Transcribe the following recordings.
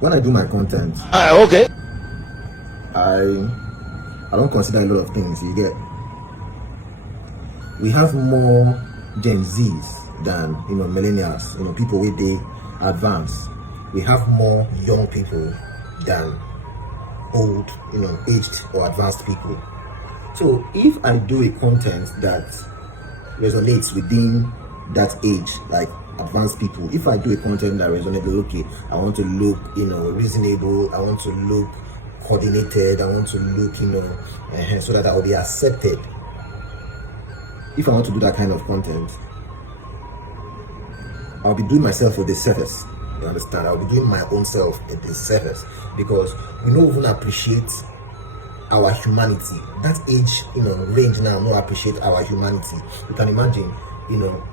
When I do my content, Okay. I don't consider a lot of things. You get, we have more Gen Zs than millennials. People with they advance. We have more young people than old, aged or advanced people. So if I do a content that resonates within that age, like advanced people, if I do a content that resonates, okay, I want to look, reasonable, I want to look coordinated, I want to look, so that I will be accepted. If I want to do that kind of content, I'll be doing myself a disservice. You understand? I'll be doing my own self a disservice because we don't even appreciate our humanity. That age, range now, no appreciate our humanity. You can imagine,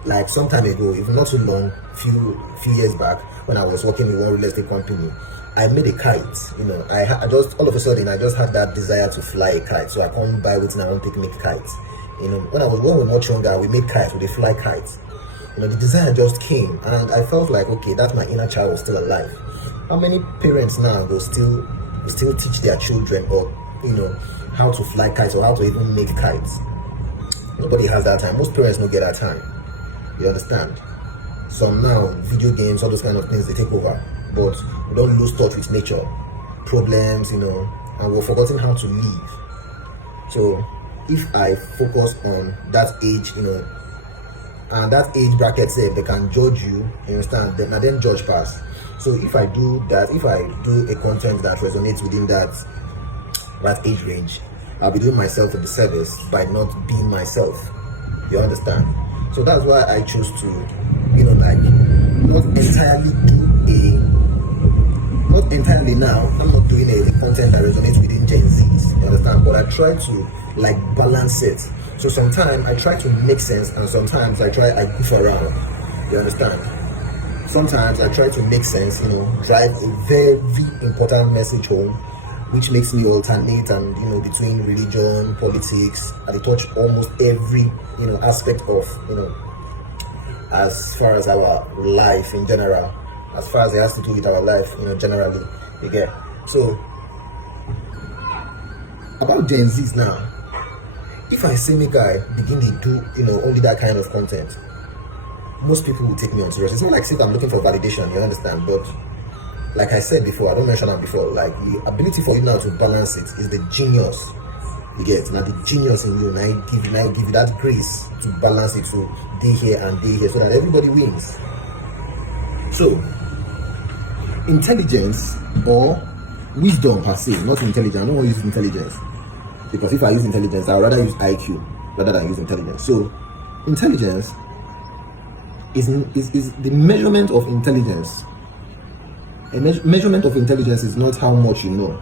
like some time ago, if not too long, few years back, when I was working in one real estate company, I made a kite. I just all of a sudden I just had that desire to fly a kite. So I can't buy with I want to make kites. When we were much younger, we made kites, we fly kites. The desire just came, and I felt like, okay, that my inner child was still alive. How many parents now will still teach their children or how to fly kites or how to even make kites? Nobody has that time. Most parents don't get that time. You understand? Some now video games, all those kind of things, they take over, but we don't lose touch with nature, problems, and we're forgetting how to live. So if I focus on that age, and that age bracket say they can judge you understand, then judge pass. So if I do that, if I do a content that resonates within that age range, I'll be doing myself a disservice by not being myself. You understand? So that's why I chose to not entirely now, I'm not doing a content that resonates within Gen Zs, you understand? But I try to balance it. So sometimes I try to make sense, and sometimes I goof around. You understand? Sometimes I try to make sense, drive a very important message home, which makes me alternate and between religion, politics. I touch almost every aspect of as far as our life in general, as far as it has to do with our life, generally. You get? So about Gen Zs now. If I say make I begin to do only that kind of content, most people will take me on serious. It's not like I'm looking for validation, you understand? But like I said before, I don't mention that before, like the ability for you now to balance it is the genius. You get? Now the genius in you, now give you that grace to balance it, to day here and day here, so that everybody wins. So intelligence or wisdom per se, not intelligence. I don't want to use intelligence. Because if I use intelligence, I would rather use IQ rather than use intelligence. So, intelligence is the measurement of intelligence. A measurement of intelligence is not how much you know.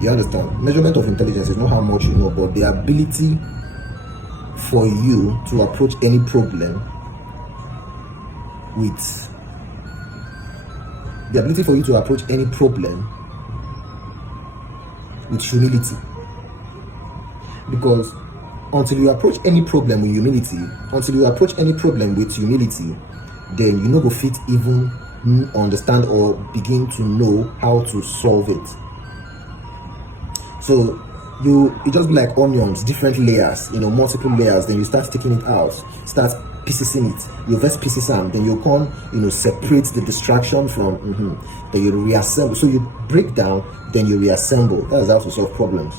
You understand? Measurement of intelligence is not how much you know, but the ability for you to approach any problem with humility. Because until you approach any problem with humility, then you go fit even understand or begin to know how to solve it. So you just be like onions, different layers, multiple layers. Then you start taking it out, start piecing it. You first pieces and then you come, separate the distraction from. Then you reassemble. So you break down, then you reassemble. That is how to solve problems.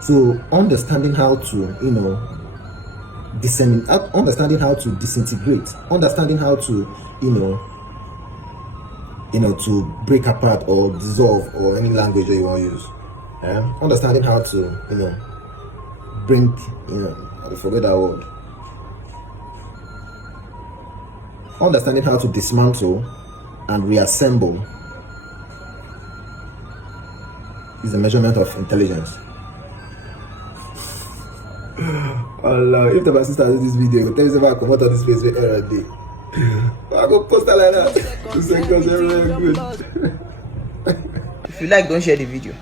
So understanding how to, understanding how to disintegrate, understanding how to, to break apart or dissolve, or any language that you want to use. Understanding how to, bring, I forget that word. Understanding how to dismantle and reassemble is a measurement of intelligence. Allah, if the sister does this video, tell us about come out of this place every day. I go post that like that. 2 seconds, everywhere good. If you like, don't share the video.